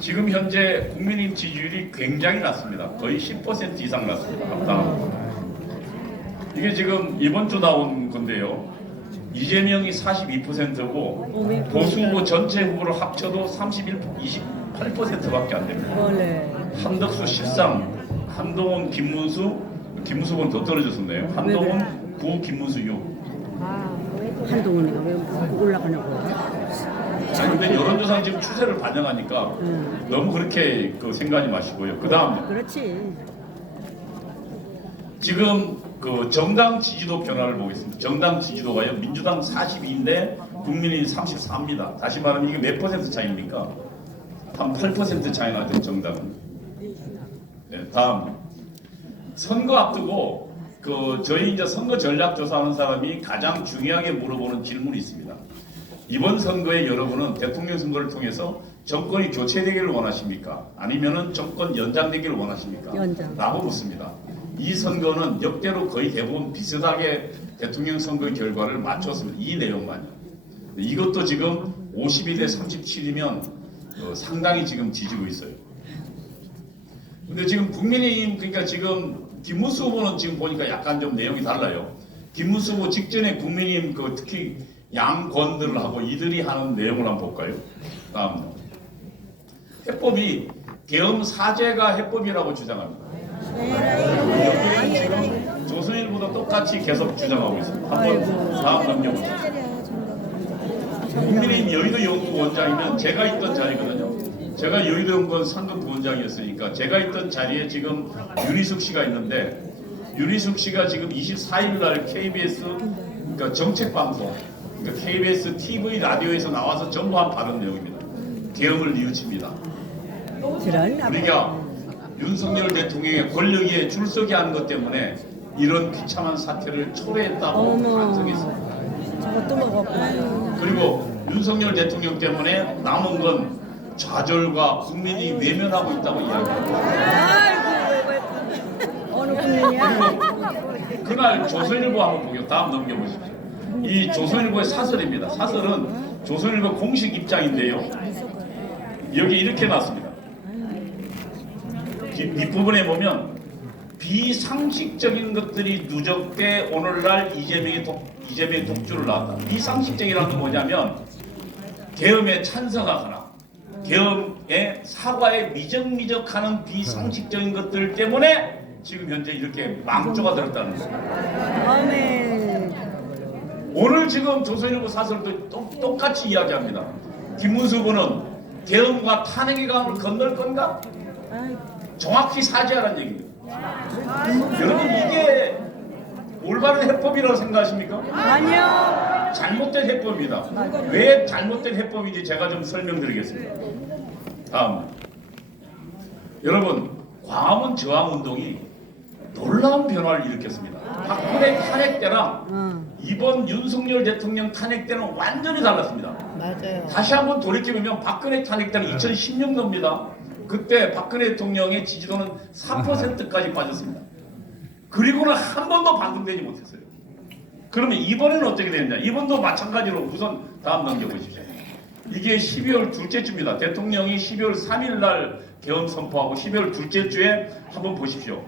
지금 현재 국민의힘 지지율이 굉장히 낮습니다. 거의 10% 이상 낮습니다. 합당합니다. 이게 지금 이번 주 나온 건데요. 이재명이 42%고 보수 후보 전체 후보를 합쳐도 28%밖에 안 됩니다. 한덕수 13, 한동훈, 김문수는 더 떨어졌었네요. 한동훈 9, 김문수 6. 한동훈이가 왜 올라가냐고. 아니 근데 여론조사 지금 추세를 반영하니까 너무 그렇게 생각하지 마시고요. 그 다음 그렇지. 지금 그 정당 지지도 변화를 보겠습니다. 정당 지지도가요. 민주당 42인데 국민의힘 34입니다. 다시 말하면 이게 몇 퍼센트 차이입니까? 한 8% 차이 나죠. 정당은. 네, 다음 선거 앞두고 저희 이제 선거 전략 조사하는 사람이 가장 중요하게 물어보는 질문이 있습니다. 이번 선거에 여러분은 대통령 선거를 통해서 정권이 교체되기를 원하십니까? 아니면은 정권 연장되기를 원하십니까? 연장. 라고 묻습니다. 이 선거는 역대로 거의 대부분 비슷하게 대통령 선거 결과를 맞췄습니다. 이 내용만요. 이것도 지금 52대 37이면 상당히 지금 지지고 있어요. 근데 지금 국민의힘 그러니까 지금 김문수 후보는 지금 보니까 약간 좀 내용이 달라요. 김문수 후보 직전에 국민의힘 특히 양권들을 하고 이들이 하는 내용을 한번 볼까요? 다음 해법이 계엄 사죄가 해법이라고 주장합니다. 여기는 지금 조선일보도 똑같이 계속 주장하고 있습니다. 한번 다음 넘겨보시죠. 국민의힘 여의도 연구원장이면 제가 있던 자리거든요. 제가 여의도 연구원 상급 부원장이었으니까 제가 있던 자리에 지금 윤희숙 씨가 있는데 윤희숙 씨가 지금 24일 날 KBS 그러니까 정책방송 그러니까 KBS TV 라디오에서 나와서 전부한 발언 내용입니다. 계엄을 뉘우칩니다. 그러니까 윤석열 대통령의 권력에 줄서기 하는 것 때문에 이런 비참한 사태를 초래했다고 반성했습니다. 저것도 먹었구나. 그리고 윤석열 대통령 때문에 남은 건 좌절과 국민이 외면하고 있다고 이야기합니다. 아이고, 어느 국민이야? 그날 조선일보 한번 보게요. 다음 넘겨보십시오. 이 조선일보의 사설입니다. 사설은 조선일보 공식 입장인데요. 여기 이렇게 났습니다. 뒷부분에 보면 비상식적인 것들이 누적돼 오늘날 이재명의 독주를 낳았다. 비상식적이라는 건 뭐냐면 계엄에 찬성하거나 계엄에 사과에 미적미적하는 비상식적인 것들 때문에 지금 현재 이렇게 망조가 들었다는 거예요. 아멘. 오늘 지금 조선일보 사설도 똑같이 이야기합니다. 김문수 후보는 계엄과 탄핵의 강을 건널 건가? 정확히 사죄하라는 얘기입니다. 여러분 이게 올바른 해법이라고 생각하십니까? 아니요. 잘못된 해법입니다. 왜 잘못된 해법인지 제가 좀 설명드리겠습니다. 다음 여러분 광화문 저항운동이 놀라운 변화를 일으켰습니다. 박근혜 탄핵 때랑 이번 윤석열 대통령 탄핵 때는 완전히 달랐습니다. 맞아요. 다시 한번 돌이켜보면 박근혜 탄핵 때는 2016년입니다. 그때 박근혜 대통령의 지지도는 4%까지 빠졌습니다. 그리고는 한 번도 반등되지 못했어요. 그러면 이번에는 어떻게 되느냐? 이번도 마찬가지로 우선 다음 넘겨보십시오. 이게 12월 둘째 주입니다. 대통령이 12월 3일 날 계엄 선포하고 12월 둘째 주에 한번 보십시오.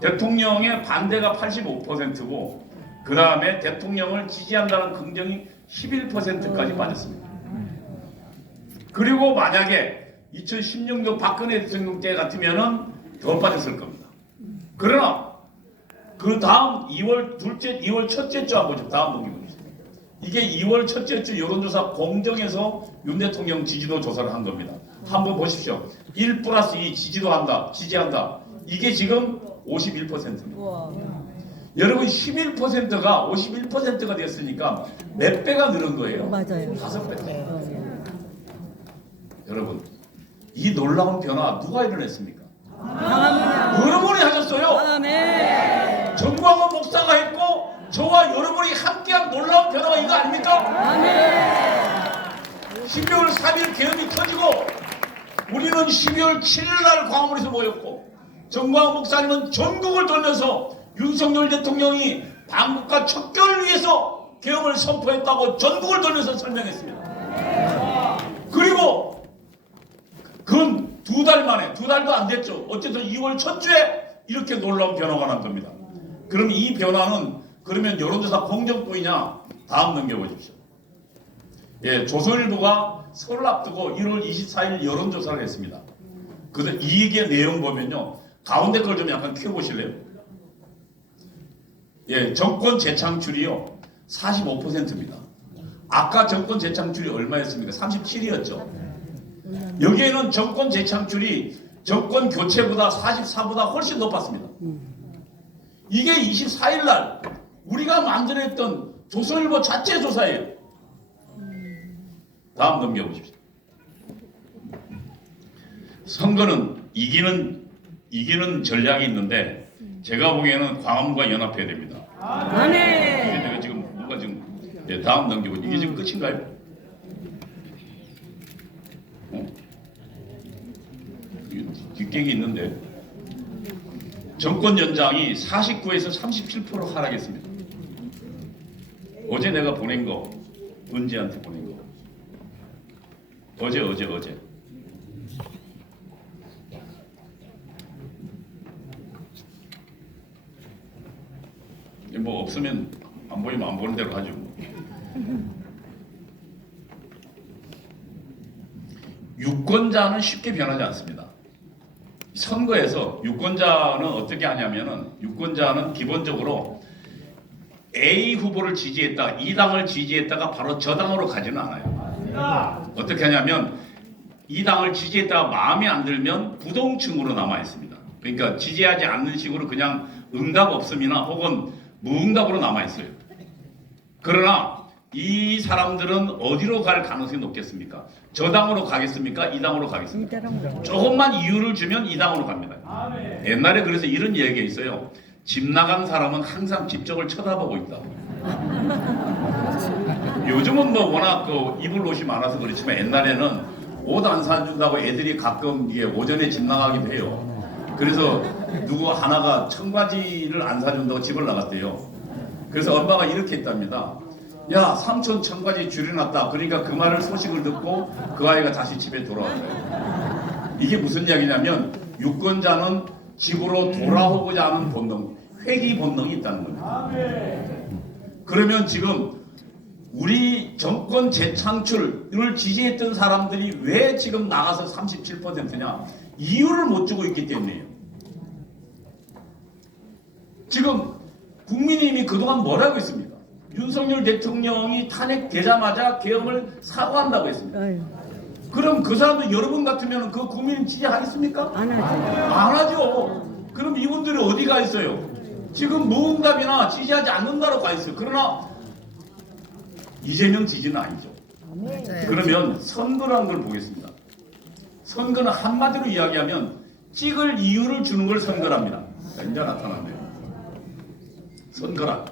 대통령의 반대가 85%고 그 다음에 대통령을 지지한다는 긍정이 11%까지 빠졌습니다. 그리고 만약에 2016년 박근혜 대통령 때 같으면은 더 빠졌을 겁니다. 그러나 그 다음 2월 첫째 주 한번 보죠. 다음 넘겨보시죠. 이게 2월 첫째 주 여론조사 공정에서 윤 대통령 지지도 조사를 한 겁니다. 한번 보십시오. 1+2 지지한다. 이게 지금 51%입니다. 여러분 11%가 51%가 됐으니까 몇 배가 늘은 거예요? 맞아요. 5배. 여러분 이 놀라운 변화 누가 일어냈습니까? 여러분이 하셨어요. 아멘. 정광훈 목사가 했고 저와 여러분이 함께한 놀라운 변화가 이거 아닙니까? 아멘. 12월 3일 계엄이 터지고 우리는 12월 7일 날 광화문에서 모였고 정광훈 목사님은 전국을 돌면서 윤석열 대통령이 반국가 척결을 위해서 계엄을 선포했다고 전국을 돌면서 설명했습니다. 그리고 그건 달 만에, 2달도 안 됐죠. 어쨌든 2월 첫 주에 이렇게 놀라운 변화가 난 겁니다. 그럼 이 변화는 그러면 여론조사 공정보이냐? 다음 넘겨보십시오. 예, 조선일보가 설을 앞두고 1월 24일 여론조사를 했습니다. 그래서 이게 내용 보면요. 가운데 걸 좀 약간 키워보실래요? 예, 정권 재창출이요. 45%입니다. 아까 정권 재창출이 얼마였습니까? 37이었죠. 여기에는 정권 재창출이 정권 교체보다 44보다 훨씬 높았습니다. 이게 24일 날 우리가 만들어냈던 조선일보 자체 조사예요. 다음 넘겨보십시오. 선거는 이기는 전략이 있는데 제가 보기에는 광화문과 연합해야 됩니다. 아멘. 제가 지금 뭔가 지금 예, 다음 넘겨보죠. 이게 지금 끝인가요? 뒷객이 있는데 정권 연장이 49에서 37% 하락했습니다. 어제 내가 보낸 거 은지한테 보낸 거 어제 뭐 없으면 안 보이면 안 보는 대로 하죠. 유권자는 쉽게 변하지 않습니다. 선거에서 유권자는 어떻게 하냐면은 유권자는 기본적으로 A 후보를 지지했다가 이 당을 지지했다가 바로 저 당으로 가지는 않아요. 어떻게 하냐면 이 당을 지지했다가 마음에 안 들면 부동층으로 남아 있습니다. 그러니까 지지하지 않는 식으로 그냥 응답 없음이나 혹은 무응답으로 남아 있어요. 그러나 이 사람들은 어디로 갈 가능성이 높겠습니까? 저 당으로 가겠습니까? 이 당으로 가겠습니까? 조금만 이유를 주면 이 당으로 갑니다. 옛날에 그래서 이런 얘기가 있어요. 집 나간 사람은 항상 집 쪽을 쳐다보고 있다. 요즘은 뭐 워낙 그 입을 옷이 많아서 그렇지만 옛날에는 옷 안 사준다고 애들이 가끔 이게 오전에 집 나가기도 해요. 그래서 누구 하나가 청바지를 안 사준다고 집을 나갔대요. 그래서 엄마가 이렇게 했답니다. 야, 삼촌 청바지 줄여놨다. 그러니까 그 말을 소식을 듣고 그 아이가 다시 집에 돌아왔어요. 이게 무슨 이야기냐면 유권자는 집으로 돌아오고자 하는 본능, 회귀 본능이 있다는 겁니다. 그러면 지금 우리 정권 재창출을 지지했던 사람들이 왜 지금 나가서 37%냐? 이유를 못 주고 있기 때문이에요. 지금 국민의힘이 그동안 뭐라고 했습니까? 윤석열 대통령이 탄핵되자마자 계엄을 사과한다고 했습니다. 그럼 그 사람들 여러분 같으면 그 국민 지지하겠습니까? 안 하죠. 안 하죠. 그럼 이분들이 어디 가 있어요? 지금 무응답이나 지지하지 않는다로 가 있어요. 그러나 이재명 지지는 아니죠. 그러면 선거라는 걸 보겠습니다. 선거는 한마디로 이야기하면 찍을 이유를 주는 걸 선거랍니다. 이제 나타났네요. 선거라.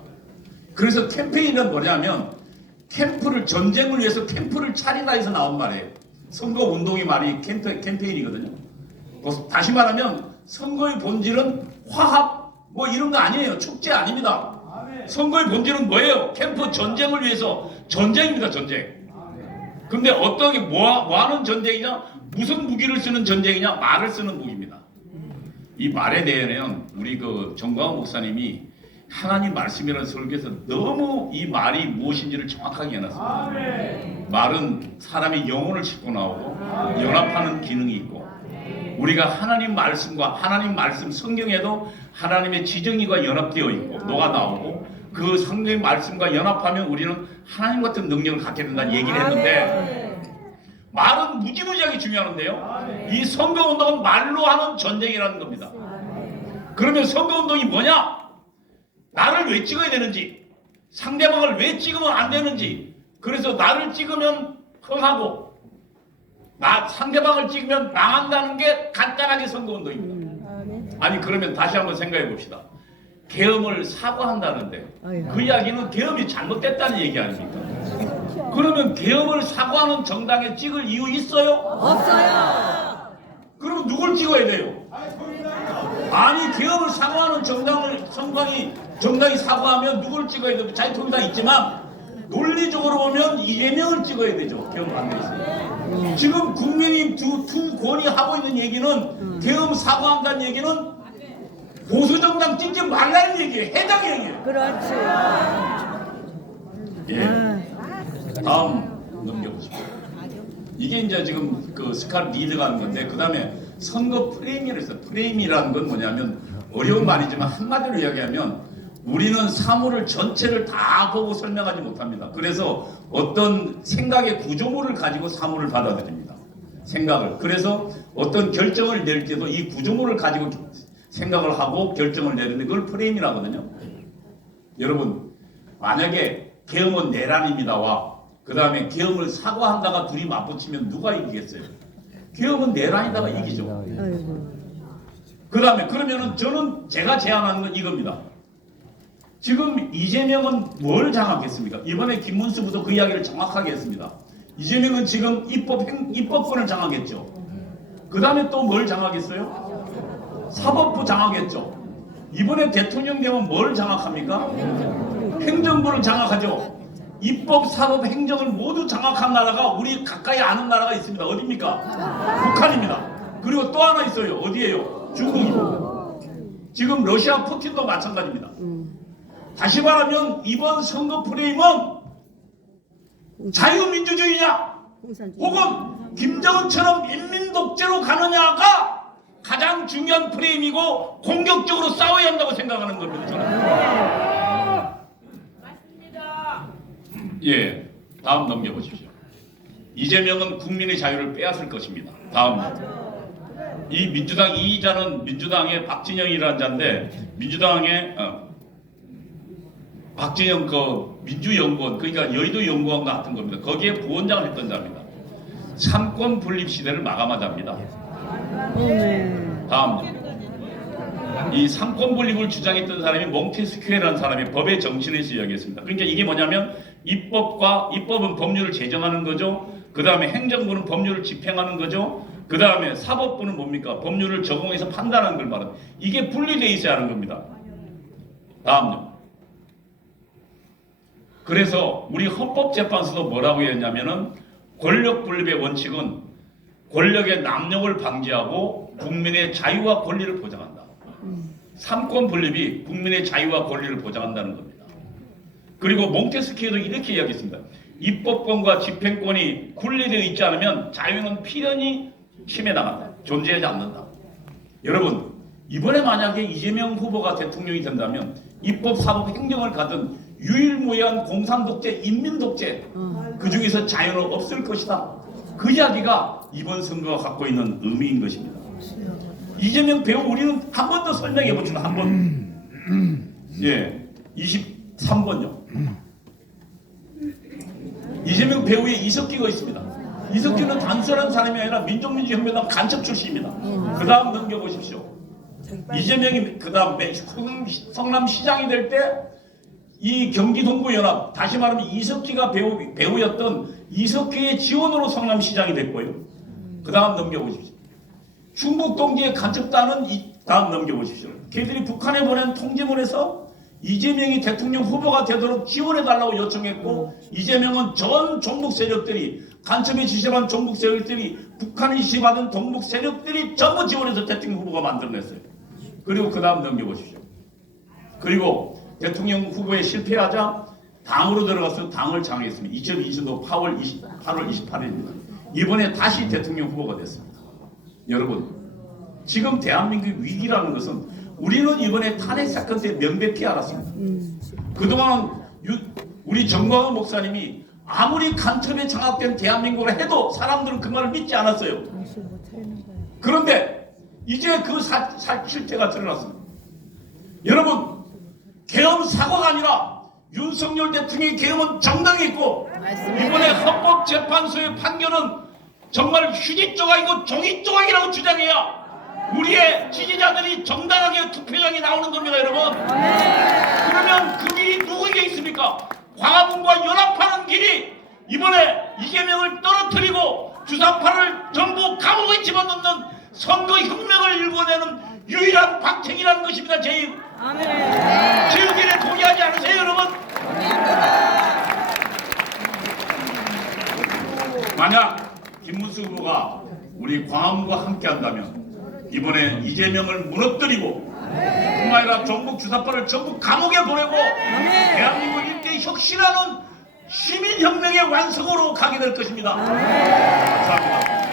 그래서 캠페인은 뭐냐면 캠프를 전쟁을 위해서 캠프를 차리다 해서 나온 말이에요. 선거 운동이 말이 캠페인이거든요. 다시 말하면 선거의 본질은 화합 뭐 이런 거 아니에요. 축제 아닙니다. 선거의 본질은 뭐예요? 캠프 전쟁을 위해서 전쟁입니다. 전쟁. 근데 어떻게 뭐 하는 전쟁이냐? 무슨 무기를 쓰는 전쟁이냐? 말을 쓰는 무기입니다. 이 말에 대해서는 우리 그 정광훈 목사님이 하나님 말씀이라는 설교에서 너무 이 말이 무엇인지를 정확하게 해놨습니다. 말은 사람의 영혼을 싣고 나오고 연합하는 기능이 있고 우리가 하나님 말씀과 하나님 말씀 성경에도 하나님의 지정의가 연합되어 있고 녹아 나오고 그 성경의 말씀과 연합하면 우리는 하나님 같은 능력을 갖게 된다는 얘기를 했는데 말은 무지무지하게 중요한데요. 이 선거운동은 말로 하는 전쟁이라는 겁니다. 그러면 선거운동이 뭐냐? 나를 왜 찍어야 되는지, 상대방을 왜 찍으면 안 되는지, 그래서 나를 찍으면 흥하고 상대방을 찍으면 망한다는 게 간단하게 선거운동입니다. 아니 그러면 다시 한번 생각해 봅시다. 계엄을 사과한다는데 그 이야기는 계엄이 잘못됐다는 얘기 아닙니까? 그러면 계엄을 사과하는 정당에 찍을 이유 있어요? 없어요. 그러면 누굴 찍어야 돼요? 아니 계엄을 사과하는 정당이 사과하면 누굴 찍어야 돼요? 자유통일당 있지만 논리적으로 보면 이재명을 찍어야 되죠. 계엄을 안 돼 있어요. 지금 국민이 두 권이 하고 있는 얘기는 계엄 사과한다는 얘기는 보수정당 찍지 말라는 얘기예요. 해당 얘기예요. 그렇지. 예. 다음 넘겨보십시오. 이게 이제 지금 그 스칼 리드가 하는 건데, 그 다음에 선거 프레임이라고 해서, 프레임이라는 건 뭐냐면 어려운 말이지만 한마디로 이야기하면 우리는 사물을 전체를 다 보고 설명하지 못합니다. 그래서 어떤 생각의 구조물을 가지고 사물을 받아들입니다. 생각을. 그래서 어떤 결정을 낼 때도 이 구조물을 가지고 생각을 하고 결정을 내는데 그걸 프레임이라고 하거든요. 여러분, 만약에 계엄은 내란입니다와 그 다음에 계엄을 사과한다가 둘이 맞붙이면 누가 이기겠어요? 계엄은 내란이다가 이기죠. 아이고. 그 다음에 그러면은 저는 제가 제안하는 건 이겁니다. 지금 이재명은 뭘 장악했습니까? 이번에 김문수부터 그 이야기를 정확하게 했습니다. 이재명은 지금 입법권을 장악했죠. 그 다음에 또 뭘 장악했어요? 사법부 장악했죠. 이번에 대통령 되면 뭘 장악합니까? 행정부를 장악하죠. 입법, 사법, 행정을 모두 장악한 나라가 우리 가까이 아는 나라가 있습니다. 어디입니까? 북한입니다. 그리고 또 하나 있어요. 어디예요? 중국이죠. 지금 러시아 푸틴도 마찬가지입니다. 다시 말하면 이번 선거 프레임은 자유민주주의냐 혹은 김정은처럼 인민독재로 가느냐가 가장 중요한 프레임이고 공격적으로 싸워야 한다고 생각하는 겁니다. 저는. 예, 다음 넘겨보십시오. 이재명은 국민의 자유를 빼앗을 것입니다. 다음. 이 민주당 이의자는 민주당의 박진영이라는 자인데, 민주당의 박진영 그 민주연구원, 그러니까 여의도 연구원 같은 겁니다. 거기에 부원장을 했던 자입니다. 삼권 분립 시대를 마감하자입니다. 다음. 이 삼권 분립을 주장했던 사람이 몽테스큐에라는 사람이 법의 정신에서 이야기했습니다. 그러니까 이게 뭐냐면 입법은 법률을 제정하는 거죠. 그 다음에 행정부는 법률을 집행하는 거죠. 그 다음에 사법부는 뭡니까? 법률을 적용해서 판단하는 걸 말합니다. 이게 분리되어 있어야 하는 겁니다. 다음요. 그래서 우리 헌법재판소도 뭐라고 했냐면은 권력 분립의 원칙은 권력의 남용을 방지하고 국민의 자유와 권리를 보장한다. 삼권 분립이 국민의 자유와 권리를 보장한다는 겁니다. 그리고 몽테스키에도 이렇게 이야기했습니다. 입법권과 집행권이 분리되어 있지 않으면 자유는 필연히 침해당한다. 존재하지 않는다. 여러분, 이번에 만약에 이재명 후보가 대통령이 된다면 입법, 사법, 행정을 가든 유일무이한 공산독재, 인민독재, 그 중에서 자유는 없을 것이다. 그 이야기가 이번 선거가 갖고 있는 의미인 것입니다. 이재명 배우 우리는 한 번 더 설명해 봅시다. 한 번. 예, 23번요. 이재명 배우에 이석기가 있습니다. 이석기는 단순한 사람이 아니라 민족민주혁명당 간첩 출신입니다. 그 다음 넘겨보십시오. 이재명이 그 다음 성남시장이 될 때 이 경기동부연합, 다시 말하면 이석기가 배우였던 이석기의 지원으로 성남시장이 됐고요. 그 다음 넘겨보십시오. 충북 동지의 간첩단은 다음 넘겨보십시오. 걔들이 북한에 보낸 통지문에서 이재명이 대통령 후보가 되도록 지원해달라고 요청했고, 이재명은 전 종북 세력들이, 간첩에 지시받은 종북 세력들이, 북한에 지시받은 동북 세력들이 전부 지원해서 대통령 후보가 만들어냈어요. 그리고 그 다음 넘겨보십시오. 그리고 대통령 후보에 실패하자 당으로 들어가서 당을 장악했습니다. 2020년 8월 28일입니다. 이번에 다시 대통령 후보가 됐습니다. 여러분, 지금 대한민국 위기라는 것은 우리는 이번에 탄핵 사건 때 명백히 알았습니다. 그동안 우리 정광훈 목사님이 아무리 간첩에 장악된 대한민국을 해도 사람들은 그 말을 믿지 않았어요. 그런데 이제 그 실태가 드러났습니다. 여러분, 계엄 사과가 아니라 윤석열 대통령의 계엄은 정당했고, 이번에 헌법재판소의 판결은 정말 휴지 조각이고 종이 조각이라고 주장해야 우리의 지지자들이 정당하게 투표장에 나오는 겁니다, 여러분. 그러면 그 길이 누구에게 있습니까? 광화문과 연합하는 길이 이번에 이재명을 떨어뜨리고 주사파를 전부 감옥에 집어넣는 선거 혁명을 일궈내는 유일한 방책이라는 것입니다. 제 의견에 동의하지 않으세요, 여러분? 만약 김문수 후보가 우리 광화문과 함께한다면 이번에 이재명을 무너뜨리고 뿐만 아니라 전국 주사파를 전국 감옥에 보내고 대한민국 일대 혁신하는 시민혁명의 완성으로 가게 될 것입니다. 감사합니다.